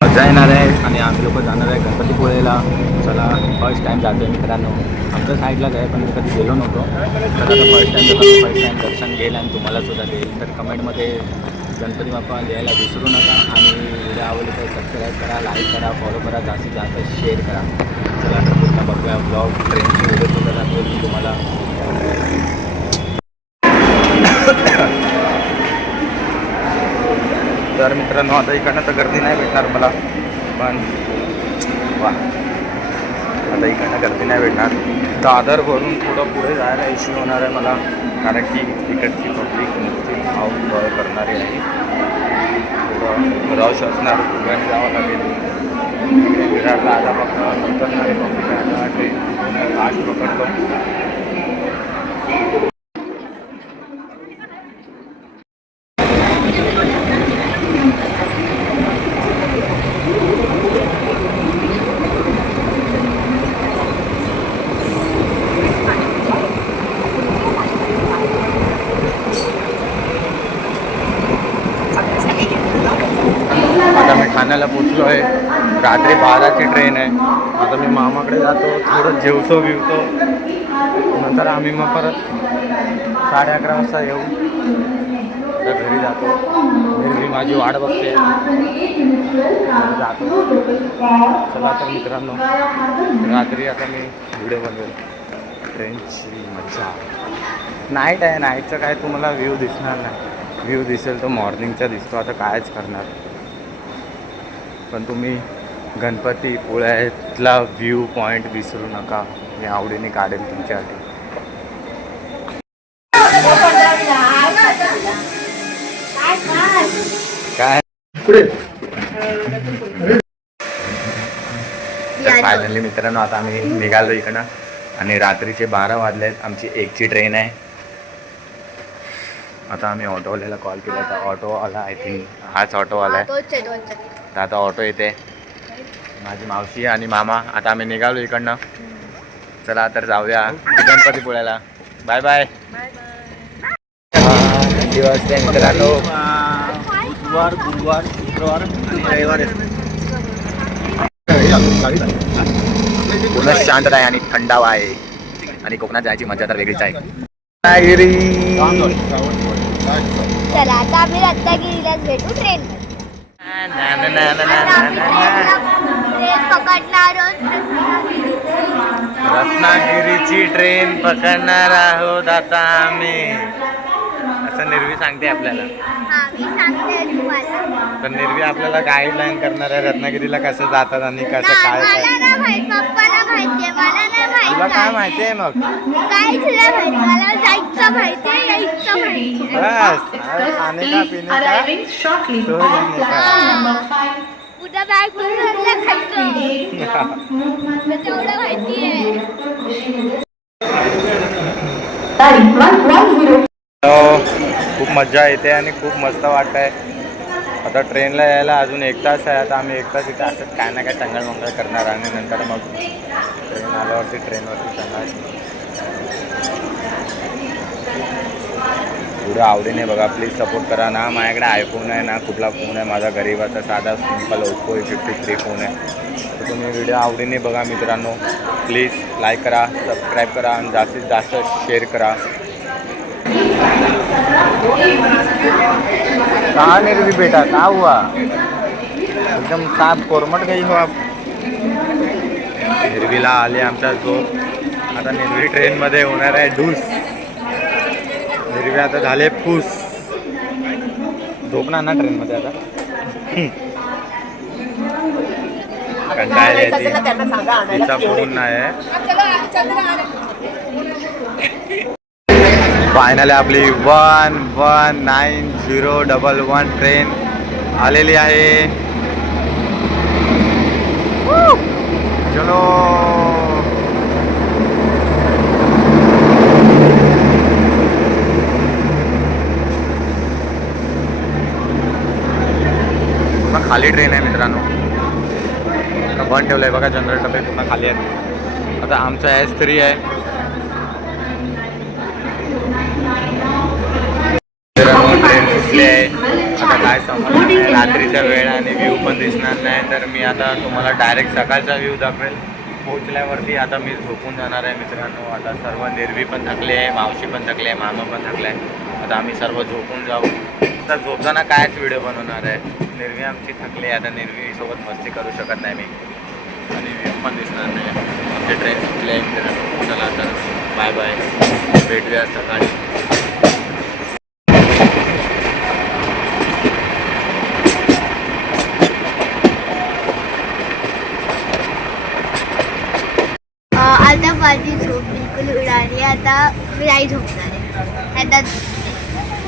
मजा येणार आहे आणि आम्ही लोक जाणार आहे गणपतीपुळेला. चला फर्स्ट टाईम जातो आहे मित्रांनो. आमच्या साईडलाच आहे पण मी कधी गेलो नव्हतो. तर आता फर्स्ट टाईम जातो फर्स्ट टाईम दर्शन घेईल आणि तुम्हाला सुद्धा देईल. तर कमेंटमध्ये गणपती बाप्पा लिहायला विसरू नका आणि व्हिडिओ आवडले तर सबस्क्राईब करा लाईक करा फॉलो करा जास्तीत जास्त शेअर करा. चला तर पुन्हा बघूया ब्लॉग ट्रेनची व्हिडिओ सुद्धा दाखवेल मी तुम्हाला. तर मित्रांनो आता इकडनं तर गर्दी नाही भेटणार मला पण वा. आता इकडनं गर्दी नाही भेटणार. दादरवरून थोडं पुढे जायला इश्यू होणार आहे मला कारण की तिकडची पब्लिक नुसती भाव करणारी आहे. थोडं रश असणार पुढे जावं लागेल. विरारला आता फक्त नंतर नाही पब्लिक आता ट्रेन आज पकडतो आता मी ठाण्याला पोचलो आहे रात्री बाराची ट्रेन आहे. आता मी मामाकडे जातो थोडं जेवतो बिवतो. नंतर आम्ही मग परत साडे अकरा वाजता येऊ. तर घरी जातो. मी माझी वाट बघते. जातो. चला तर मित्रांनो रात्री आता मी व्हिडिओ बनवेल. ट्रेनची मजा नाईट आहे. नाईटचं काय तुम्हाला व्ह्यू दिसणार नाही. व्ह्यू दिसेल तो मॉर्निंगचा दिसतो. आता कायच करणार? पण तुम्ही गणपती पुळ्यातला व्ह्यू पॉईंट विसरू नका. मी आवडीने काढेल तुमच्यासाठी. काय? फायनली मित्रांनो आता आम्ही निघालो इकडनं आणि रात्रीचे बारा वाजले आहेत आमची एकची ट्रेन आहे. आता आम्ही ऑटोवाल्याला कॉल केला. तर ऑटो आला आय थिंक हाच ऑटो आला आहे तर आता ऑटो येते. माझी मावशी आणि मामा आता आम्ही निघालो इकडनं. चला तर जाऊया गणपतीपुळ्याला बाय बाय दिवस आहे मित्रांनो. बुधवार गुरुवार शुक्रवार आणि रविवार पूर्ण शांत आहे आणि थंडावा आहे. आणि कोकणात जायची मजा तर वेगळीच आहे. रत्नागिरी. चला आता आम्ही रत्नागिरीलाच भेटू ट्रेन रत्नागिरीची. रत्नागिरीची ट्रेन पकडणार आहोत आता आम्ही असं निर्वी सांगते आपल्याला तर निर्वी आपल्याला गाईडलाईन करणार आहे रत्नागिरीला कसं जातात आणि कसं काय मला काय नाही माहीत पप्पाला माहितीये मला नाही तुला काय माहीत आहे मग? काहीच नाही माहीत मला जायचं माहितीये यायचं माहितीये. बस अरे खाणे का पिणे का Arriving shortly. सो जाने का Number five. उद्या बॅग भरून खायचं. तेवढं माहितीये. Line one one zero. खूप मजा येते आणि खूप मस्त वाटत आहे आता ट्रेनला यायला अजून एक तास आहे. आता आम्ही एक तास इथे असंच काय ना काय टंगळ मंगळ करणार आणि नंतर मग ट्रेन आल्यावरती ट्रेनवरती जाणार पुढं आवडीने बघा प्लीज सपोर्ट करा ना. माझ्याकडे आयफोन आहे ना कुठला फोन आहे? माझा गरीबाचा साधा simple Oppo A fifty three phone आहे. तर तुम्ही व्हिडिओ आवडीने बघा मित्रांनो. प्लीज लाईक करा सबस्क्राईब करा आणि जास्तीत जास्त शेअर करा. कहा निर्वी बेटा का हुआ? एकदम साफ कोरमट गई हो आप. निर्वीला आले आमचा झोप आता निर्वी ट्रेनमध्ये होणार आहे डूस. निर्वी आता झाले फूस झोपणार ना ट्रेनमध्ये आता? कंटाळली आहे ती. तिचा फोन नाही आहे. फायनली आपली one one nine zero double one train आलेली आहे. चलो. पूर्ण खाली ट्रेन आहे मित्रांनो. बंद ठेवलं आहे बघा जनरल डबे पूर्ण खाली आहेत. आता आमचं एस थ्री आहे. रात्रीचा वेळ आणि व्ह्यू पण दिसणार नाही. तर मी आता तुम्हाला डायरेक्ट सकाळचा व्ह्यू दाखवेल. पोहोचल्यावरती आता मी झोपून जाणार आहे मित्रांनो. आता सर्व निर्वी पण थकले आहे मावशी पण थकले आहे मामा पण थकले आहे आता आम्ही सर्व झोपून जाऊ. तर झोपताना कायच व्हिडिओ बनवणार आहे? निर्वी आमची थकली आहे आता निर्वीसोबत मस्ती करू शकत नाही मी. आणि व्ह्यू पण दिसणार नाही. आमची ट्रेन सुटली आहे मित्रांनो. चला तर बाय बाय भेटूया सकाळी अं, आता माझी झोप बिलकुल उडाली आता मी नाही झोपणार आहे. आता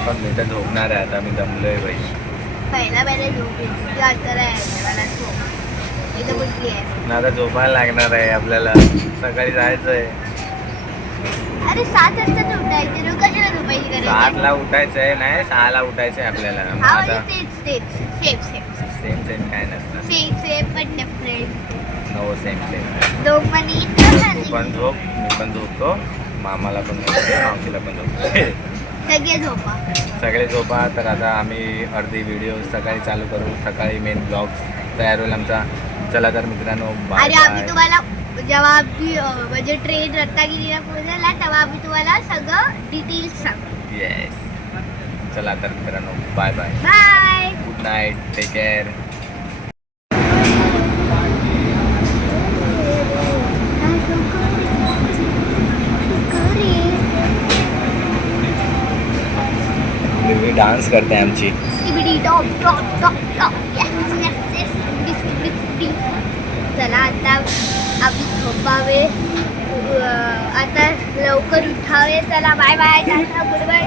पण मी तर झोपणार आहे आता मी दमलोय बाई. पहिला पहिले झोप येते यायचं मला झोप. इथं कुठली आहे. ना आता झोपायला लागणार आहे आपल्याला. सकाळी जायचं आहे अरे सात वाजता उठायचे. रोज कशाला झोपायची गरज आहे? सातला उठायचं आहे नाही सहाला उठायचं आहे आपल्याला. मग हा आता म्हणजे तेच तेच. सेम सेम सेम सेम काय नसतं. सेम सेम पण डिफरंट नो सेम सेम दोघांनी तू पण झोप मी पण झोपतो. मामाला पण मावशीला पण सगळे झोपा. सगळे झोपा तर आता आम्ही अर्धी व्हिडिओ सकाळी चालू करू. सकाळी मेन ब्लॉग तयार होईल आमचा. चला तर मित्रांनो आणि आम्ही तुम्हाला जेव्हा आम्ही म्हणजे ट्रेन रत्नागिरीला पोहोचला तेव्हा आम्ही तुम्हाला सगळं डिटेल्स सांगू. येस चला तर मित्रांनो bye bye bye good night take care dance करते आमची. टॉप टॉप टॉप टॉप चला आता आम्ही झोपावे. आता लवकर उठावे. चला bye bye tata good bye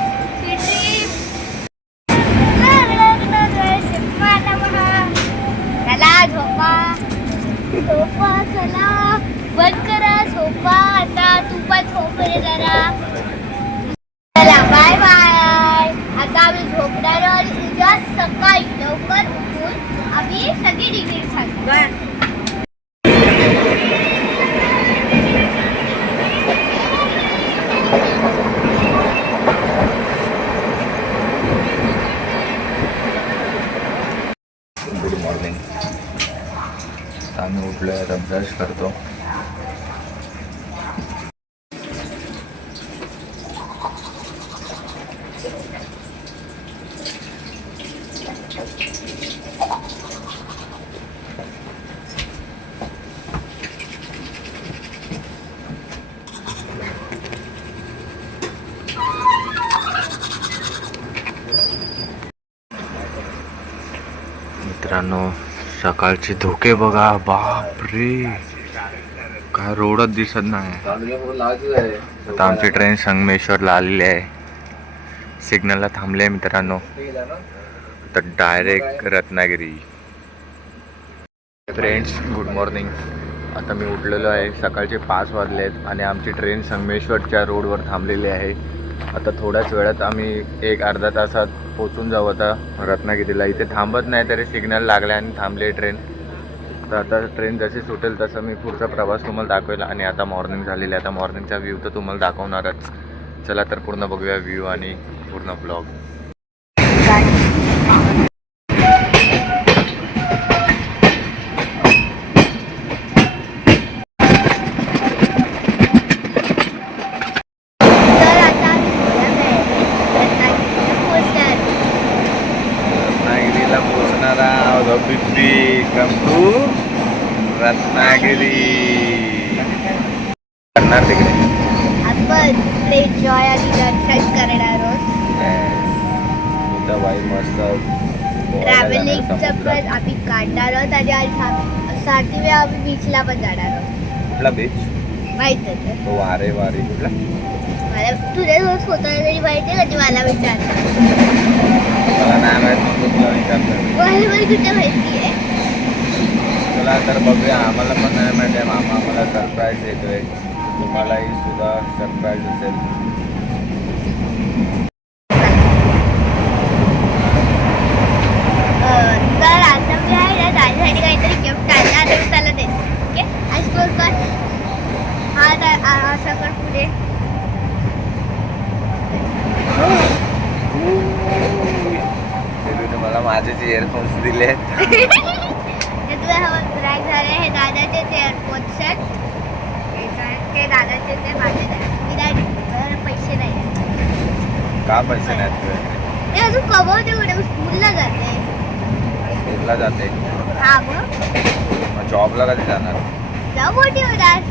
चला झोपा. झोपा चला. बंद करा झोपा. आता तू पण झोप जरा चला बाय बाय आता आम्ही झोपणार आहोत आणि उद्या सकाळी लवकर सगळी डिग्री गुड मॉर्निंग आम्ही उठलो आहे ब्रश करतो मित्रांनो सकाळचे धोके बघा बाप रे काय रोडच दिसत नाही. आता आमची ट्रेन संगमेश्वरला आलेली आहे. सिग्नलला थांबले मित्रांनो. तर direct Ratnagiri. Friends good morning आता मी उठलेलो आहे. सकाळचे पाच वाजले आहेत आणि आमची ट्रेन संगमेश्वरच्या रोडवर थांबलेली आहे. आता थोड्याच वेळात आम्ही एक अर्धा तासात पोचून जाऊ आता रत्नागिरीला. इथे थांबत नाही तरी सिग्नल लागले आणि थांबले ट्रेन तर आता ट्रेन जशी सुटेल तसं मी पुढचा प्रवास तुम्हाला दाखवेल आणि आता मॉर्निंग झालेली आहे. आता मॉर्निंगचा व्ह्यू तर तुम्हाला दाखवणारच. चला तर पूर्ण बघूया व्ह्यू आणि पूर्ण ब्लॉग तर आता आम्ही थोड्या वेळाने रत्नागिरीला पोहोचणार रत्नागिरीला पोचणारा बिब्बी कम टू रत्नागिरी करणार तिकडे. आपण एन्जॉय आणि दर्शन करणार आहोत बाई मस्त. ट्रॅव्हलिंगचं पण. आम्ही काढणार आहोत आणि आज सातवी वेळा आम्ही बीचला पण जाणार आहोत. कुठला बीच माहीत तो वारे वारे. कुठला? मला तुझ्या स्वतःला तरी माहिती आहे कधी मला विचार. मला नाही माहीत मग तुला चला तर बघूया आम्हाला पण नाही माहिती आहे मामा आम्हाला सरप्राईज देतोय. तुम्हालाही सुद्धा सरप्राईज असेल अं, तर आता मी आहे ना माझ्यासाठी काहीतरी गिफ्ट आणलं आता मी त्याला देते ओके आज कोण कर हा दा- आ- असं कर पुढे मला माझेच दादाचे इयरफोन्स दिले हे हे दादाचेच एअरपोर्ट्स आहेत आहे माझे नाही. मी नाही पैसे नाही का पैसे तुझे? मी अजून कमवते मी स्कूलला जाते. स्कूलला जाते. हा मग. जॉबला कधी जाणार? जाऊ मोठी होणार.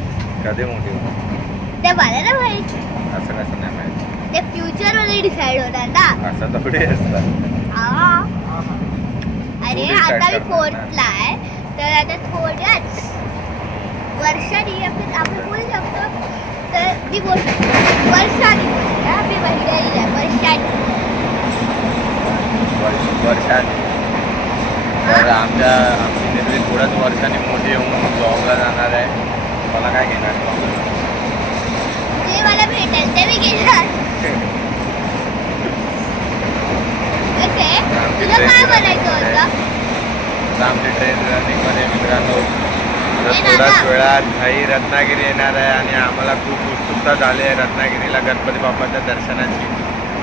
कधी मोठी होणार? ते मला ना माहीत. असं कसं नाही माहिती. ते फ्युचरमध्ये डिसाईड होणार ना. असं थोडी असतं. अरे आता मी फोर्थला आहे. तर आता थोड्याच वर्षाने आपण आपण बोलू शकतो. तर मी बोल वर्षाने मी महिन्याने नाही वर्षाने वर्ष वर्षाने तर आमच्या आमची निर्वी थोड्याच वर्षांनी मोठी होऊन जॉबला जाणार आहे. मला काय घेणार? जे मला भेटेल ते मी घेणार. ओके तुला काय बनायचं होतं? आता आमची ट्रेन रनिंगमध्ये मित्रांनो तर थोड्याच. वेळात भाई रत्नागिरी येणार आहे आणि आम्हाला खूप उत्सुकता झाली आहे रत्नागिरीला गणपती बाप्पाच्या दर्शनाची.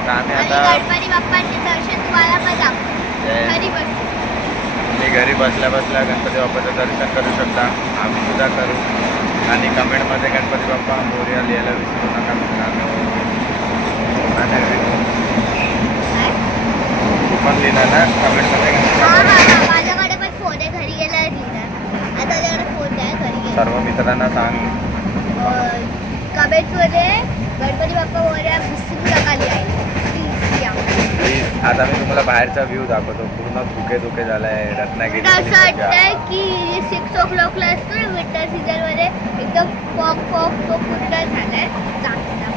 तर आम्ही आता गणपती बाप्पांचे दर्शन तुम्हाला पण दाखवू. जय- घरी तुम्ही घरी बसल्या बसल्या गणपती बाप्पाचं दर्शन करू शकता. आम्ही सुद्धा करू. आणि कमेंटमध्ये गणपती बाप्पा मोर्या लिहायला विसरू नका मित्रांनो. आणि पण लिहिणार ना माझ्याकडे पण फोन आहे घरी लिहिणार आता माझ्याकडे फोन नाही घरी गेला सर्व मित्रांना सांग. कमेंटमध्ये गणपती बाप्पा Please लिहा. प्लीज आता मी तुम्हाला बाहेरचा व्ह्यू दाखवतो. पूर्ण धुके धुके झालाय रत्नागिरी असं वाटतंय की सिक्स ओ क्लॉकला असतो ना विंटर सीझनमध्ये एकदम फॉग फॉग तो पूर्ण झालाय चांगला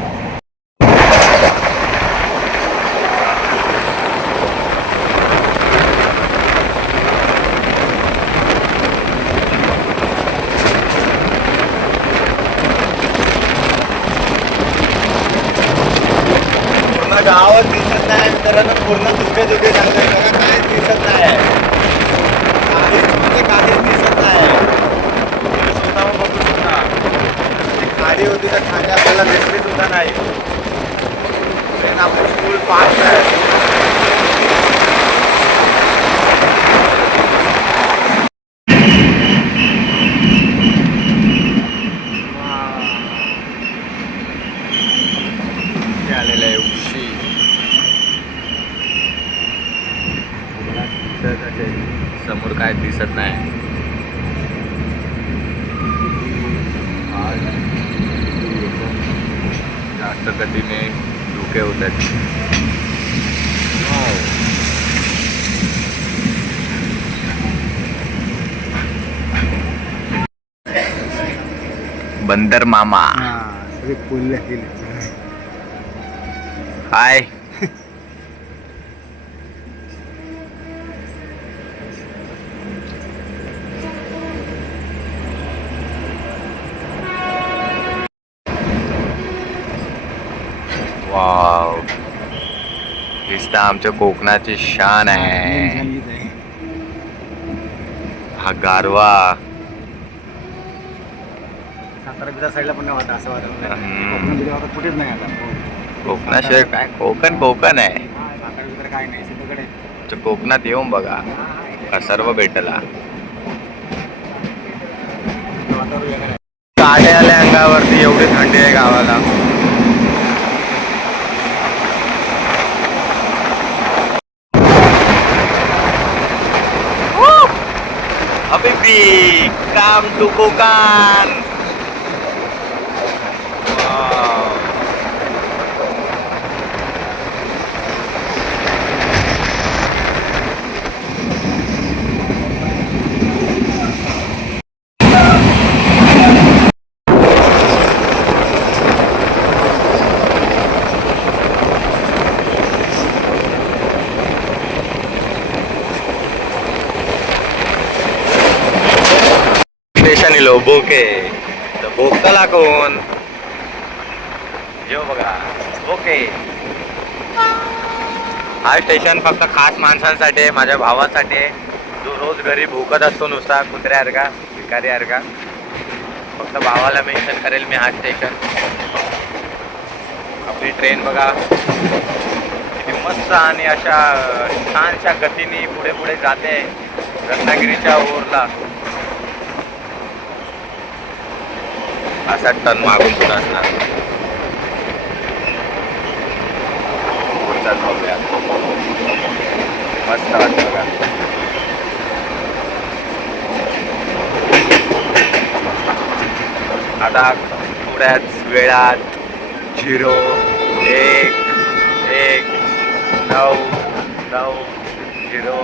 पूर्ण गावात दिसत नाही मित्रांनो पूर्ण धुके धुके झालंय बघा काहीच दिसत नाही काहीच म्हणजे काहीच दिसत नाही तुम्ही स्वतःहून बघू शकता ती खाडी होती तर खाडी आपल्याला दिसली सुद्धा नाही ट्रेन आपलं स्कूल फास्ट आहे इथे आलेलं आहे उशी दिसत असेल. समोर काय दिसत नाही आज जास्त गतीने धुके होत आहेत बंदर मामा. सगळे कोल्हे हाय. वाव. दिसतं आमच्या कोकणाची शान आहे. हा गारवा. सातारा बिरा साईडला पण नाही वाटत असं वाटत हम्म. कोकण बिरा वाटत कुठेच नाही आता. हो. कोकणाशिवाय काय? कोकण कोकण आहे. सातारा बिरा काय नाही सगळीकडे. आमच्या कोकणात येऊन बघा. का सर्व भेटला? काटे अंगावरती एवढी थंडी आहे गावाला. काम टू कोकण स्टेशन इलो तर बोकला कोण? जेव बघा ओके हा स्टेशन फक्त खास माणसांसाठी आहे माझ्या भावासाठी. आहे जो रोज घरी भूकत असतो नुसता कुत्र्यासारखा अर्गा फक्त भावाला मेन्शन करेल मी हा स्टेशन आपली ट्रेन बघा. किती मस्त आणि अशा छानशा गतीने पुढे पुढे जाते रत्नागिरीच्या ओरला. असा टन मागून सुद्धा असणार. पुढचा मस्त वाटतं बघा. आता थोड्याच वेळात झिरो एक एक नऊ नऊ झिरो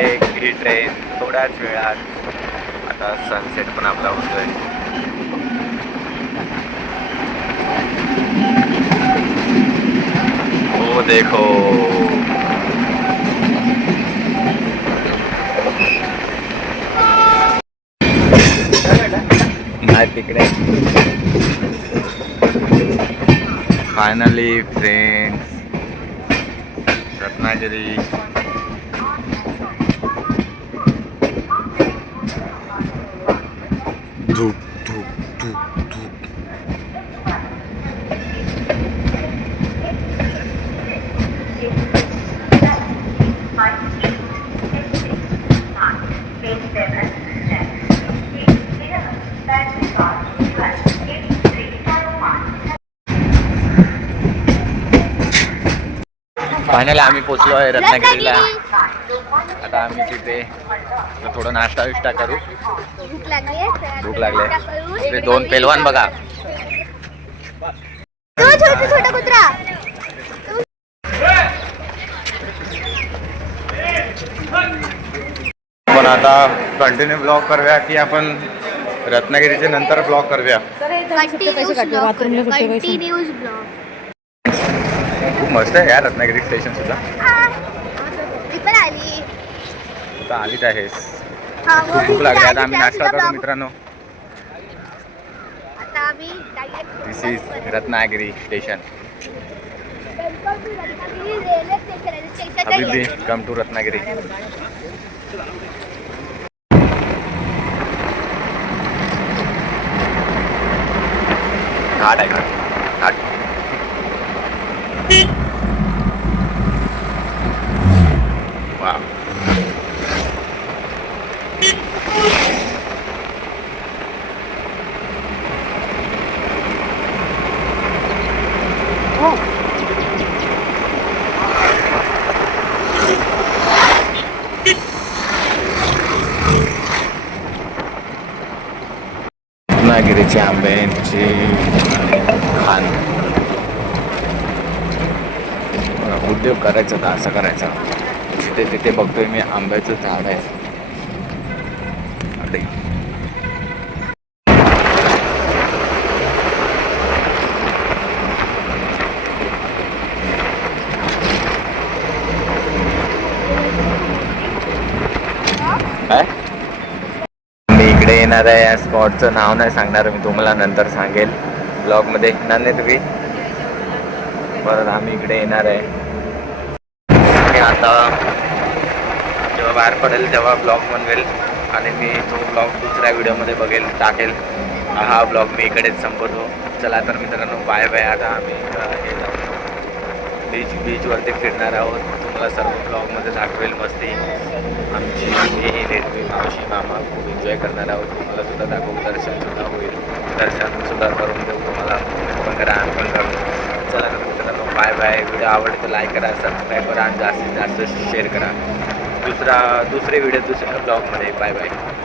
एक ही ट्रेन थोड्याच वेळात. आता सनसेट पण आपला होतोय. हो देखो। नाही तिकडे. Finally friends Ratnagiri. धूप धूप फायनली आम्ही पोचलो आहे रत्नागिरीला. आता आम्ही तिथे थोडं नाश्ता विष्टा करू. भूक लागली भूक लागले इकडे दोन पेलवान बघा. तो छोटा छोटा कुत्रा. पण आता कंटिन्यू ब्लॉग करूया की आपण रत्नागिरीचे नंतर ब्लॉग करूया? खूप मस्त आहे. यार रत्नागिरी स्टेशन सुद्धा? मी पण आली. आता आलीच आहेस. हा, खूप मग भूक लागली. आता आम्ही नाश्ता करू मित्रांनो. आता आम्ही direct this is Ratnagiri station Ratnagiri railway आहे. इथे. कम टू रत्नागिरी. घाट आहे घाट. घाट वा रत्नागिरीचे आंब्यांची खान उद्योग करायचा होता असं करायचा तिथे तिथे बघतोय मी आंब्याचं झाड आहे अरे. काय मी इकडे येणार आहे या स्पॉटचं नाव नाही सांगणार मी तुम्हाला नंतर सांगेल. ब्लॉगमध्ये येणार नाही तुम्ही. परत आम्ही इकडे येणार आहे. मी आता जेव्हा बाहेर पडेल तेव्हा ब्लॉग बनवेल. आणि मी तो ब्लॉग दुसऱ्या व्हिडिओमध्ये बघेल टाकेल. हा ब्लॉग मी इकडेच संपवतो. चला तर मित्रांनो बाय बाय आता आम्ही बीच बीचवरती फिरणार आहोत. तुम्हाला सर्व ब्लॉगमध्ये दाखवेल मस्ती. आमची ही रेल्वे मावशी मामा खूप एन्जॉय करणार आहोत. तुम्हाला सुद्धा दाखवू दर्शनसुद्धा होईल. दर्शनसुद्धा करून देऊ तुम्हाला. पण करा आम्ही पण करू चला तर मित्रांनो बाय बाय व्हिडिओ आवडतो लाईक करा सबस्क्राईब करा आणि जास्तीत जास्त शेअर करा. दुसरा दुसरे व्हिडिओ दुसऱ्या ब्लॉगमध्ये. Bye bye